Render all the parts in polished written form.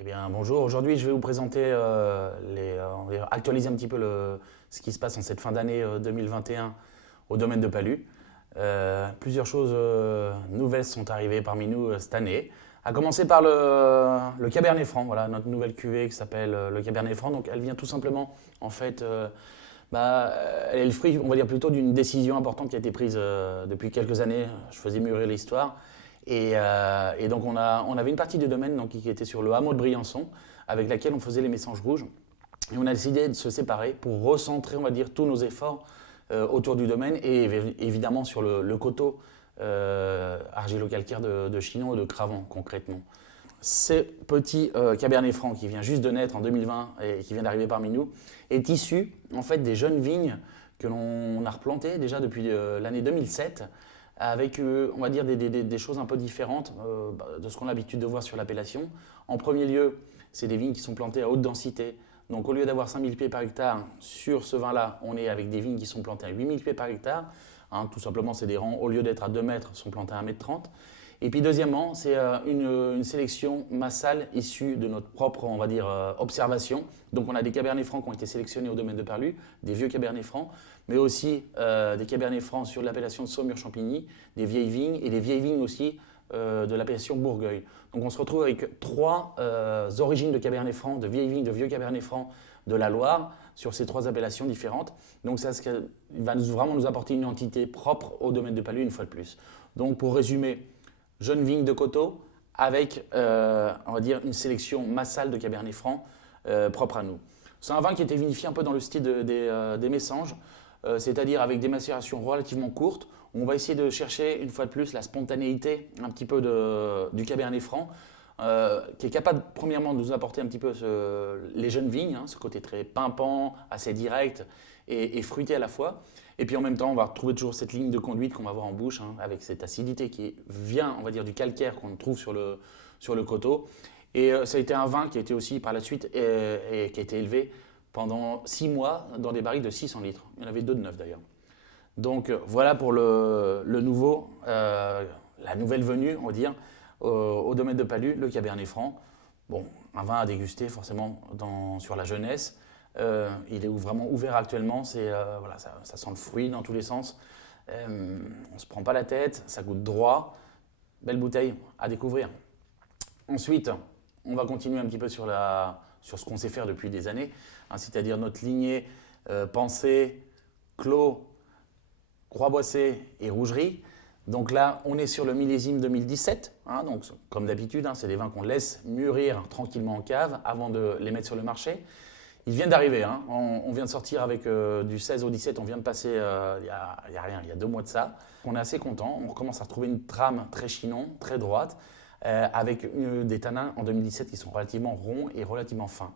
Eh bien, bonjour. Aujourd'hui, je vais vous présenter, on va dire actualiser un petit peu ce qui se passe en cette fin d'année 2021 au domaine de Palu. Plusieurs choses nouvelles sont arrivées parmi nous cette année. À commencer par le Cabernet Franc, voilà, notre nouvelle cuvée qui s'appelle le Cabernet Franc. Donc, elle vient tout simplement, en fait, elle est le fruit, on va dire plutôt d'une décision importante qui a été prise depuis quelques années. Je faisais mûrir l'histoire. Et donc on avait une partie du domaine donc, qui était sur le hameau de Briançon, avec laquelle on faisait les Messanges Rouges. Et on a décidé de se séparer pour recentrer, on va dire, tous nos efforts autour du domaine et évidemment sur le coteau argilo-calcaire de Chinon et de Cravant concrètement. Ce petit Cabernet Franc qui vient juste de naître en 2020 et qui vient d'arriver parmi nous est issu en fait des jeunes vignes que l'on a replantées déjà depuis l'année 2007 avec, on va dire, des choses un peu différentes de ce qu'on a l'habitude de voir sur l'appellation. En premier lieu, c'est des vignes qui sont plantées à haute densité. Donc au lieu d'avoir 5000 pieds par hectare, sur ce vin-là, on est avec des vignes qui sont plantées à 8000 pieds par hectare. Tout simplement, c'est des rangs, au lieu d'être à 2 mètres, sont plantés à 1,30 m. Et puis deuxièmement, c'est une sélection massale issue de notre propre, on va dire, observation. Donc on a des Cabernets Francs qui ont été sélectionnés au domaine de Perlu, des vieux Cabernets Francs, mais aussi des Cabernets Francs sur l'appellation de Saumur-Champigny, des vieilles vignes et des vieilles vignes aussi de l'appellation Bourgueil. Donc on se retrouve avec trois origines de Cabernets Francs, de vieilles vignes, de vieux Cabernets Francs de la Loire sur ces trois appellations différentes. Donc ça va vraiment nous apporter une entité propre au domaine de Palu une fois de plus. Donc pour résumer, jeune vigne de coteau avec, on va dire, une sélection massale de Cabernet Franc propre à nous. C'est un vin qui a été vinifié un peu dans le style des Messanges, c'est-à-dire avec des macérations relativement courtes. On va essayer de chercher une fois de plus la spontanéité un petit peu du Cabernet Franc, qui est capable premièrement de nous apporter un petit peu les jeunes vignes, ce côté très pimpant, assez direct et fruité à la fois. Et puis en même temps, on va retrouver toujours cette ligne de conduite qu'on va avoir en bouche, avec cette acidité qui vient, on va dire, du calcaire qu'on trouve sur le coteau. Et ça a été un vin qui a été aussi par la suite et qui a été élevé pendant 6 mois dans des barriques de 600 litres. Il y en avait deux de neufs d'ailleurs. Donc voilà pour le nouveau, la nouvelle venue, on va dire, au domaine de Palu, le Cabernet Franc. Bon, un vin à déguster forcément sur la jeunesse. Il est vraiment ouvert actuellement, voilà, ça sent le fruit dans tous les sens. On ne se prend pas la tête, ça goûte droit. Belle bouteille à découvrir. Ensuite, on va continuer un petit peu sur ce qu'on sait faire depuis des années, c'est-à-dire notre lignée Pensée, Clos, Croix-Boissée et Rougerie. Donc là, on est sur le millésime 2017. Donc, comme d'habitude, c'est des vins qu'on laisse mûrir tranquillement en cave avant de les mettre sur le marché. Ils viennent d'arriver. On vient de sortir avec du 16 au 17. On vient de passer il y a rien, il y a 2 mois de ça. On est assez content. On recommence à retrouver une trame très chinon, très droite, avec des tanins en 2017 qui sont relativement ronds et relativement fins.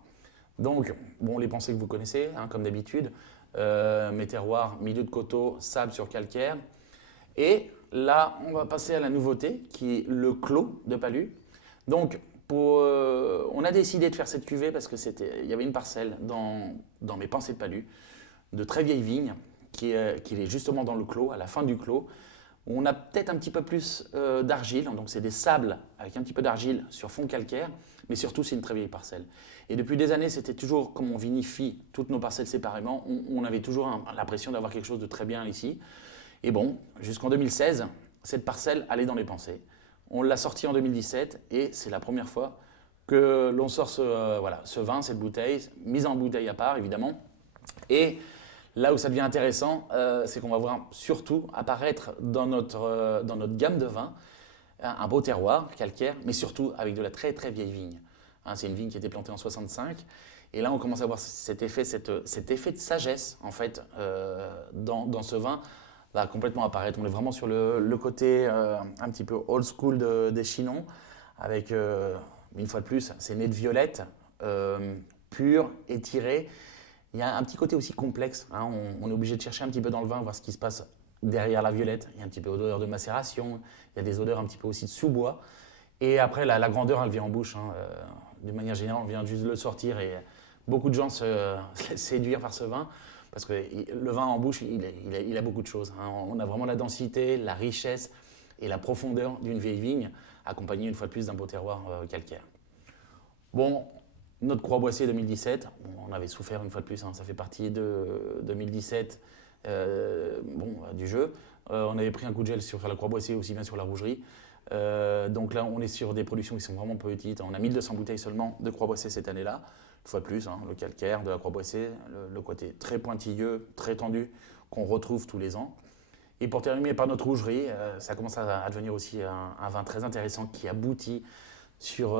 Donc, bon, les pensées que vous connaissez, comme d'habitude. Mes terroirs, milieu de coteau, sable sur calcaire. Et là, on va passer à la nouveauté qui est le clos de Palu. Donc, on a décidé de faire cette cuvée parce il y avait une parcelle dans mes pensées de Palu, de très vieilles vignes, qui est justement dans le clos, à la fin du clos. On a peut-être un petit peu plus d'argile, donc c'est des sables avec un petit peu d'argile sur fond calcaire, mais surtout c'est une très vieille parcelle. Et depuis des années, c'était toujours, comme on vinifie toutes nos parcelles séparément, on avait toujours l'impression d'avoir quelque chose de très bien ici. Et bon, jusqu'en 2016, cette parcelle allait dans les pensées. On l'a sortie en 2017 et c'est la première fois que l'on sort ce vin, cette bouteille, mise en bouteille à part évidemment. Et là où ça devient intéressant, c'est qu'on va voir surtout apparaître dans notre gamme de vins un beau terroir calcaire, mais surtout avec de la très très vieille vigne. C'est une vigne qui a été plantée en 65. Et là, on commence à voir cet effet de sagesse, en fait, dans ce vin, va complètement apparaître. On est vraiment sur le côté un petit peu old school des Chinons, avec, une fois de plus, ces nez de violette, purs, étirés. Il y a un petit côté aussi complexe. On est obligé de chercher un petit peu dans le vin, voir ce qui se passe derrière la violette. Il y a un petit peu d'odeur de macération, il y a des odeurs un petit peu aussi de sous-bois. Et après, la grandeur, elle vient en bouche. D'une manière générale, on vient juste de le sortir et beaucoup de gens se laissent séduire par ce vin parce que le vin en bouche, il a beaucoup de choses. On a vraiment la densité, la richesse et la profondeur d'une vieille vigne, accompagnée une fois de plus d'un beau terroir calcaire. Bon, notre Croix Boissé 2017, bon, on avait souffert une fois de plus, hein, ça fait partie de 2017 du jeu. On avait pris un coup de gel sur la Croix Boissé, aussi bien sur la rougerie. Donc là, on est sur des productions qui sont vraiment petites. On a 1200 bouteilles seulement de Croix Boissé cette année-là. Une fois de plus, hein, le calcaire de la Croix Boissé, le côté très pointilleux, très tendu, qu'on retrouve tous les ans. Et pour terminer par notre rougerie, ça commence à devenir aussi un vin très intéressant qui aboutit sur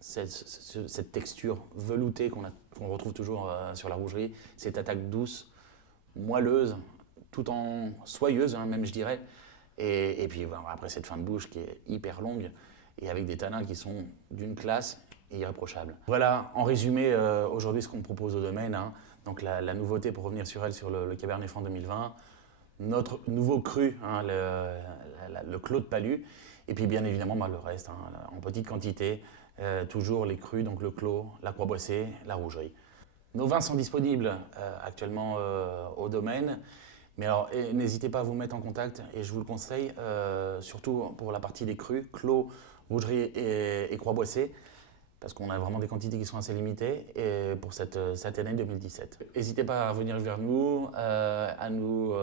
cette texture veloutée qu'on retrouve toujours sur la rougerie, cette attaque douce, moelleuse, tout en soyeuse, hein, même je dirais. Et puis bon, après cette fin de bouche qui est hyper longue et avec des tanins qui sont d'une classe irréprochable. Voilà, en résumé, aujourd'hui ce qu'on propose au domaine, hein, donc la nouveauté pour revenir sur elle, sur le Cabernet Franc 2020, notre nouveau cru, hein, le Clos de Palu, et puis bien évidemment le reste, hein, en petite quantité, toujours les crus, donc le Clos, la Croix Boissée, la rougerie. Nos vins sont disponibles actuellement au domaine, mais alors n'hésitez pas à vous mettre en contact, et je vous le conseille, surtout pour la partie des crus, Clos, rougerie et Croix Boissée, parce qu'on a vraiment des quantités qui sont assez limitées et pour cette année 2017. N'hésitez pas à venir vers nous, à nous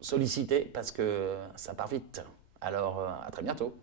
solliciter parce que ça part vite. Alors à très bientôt.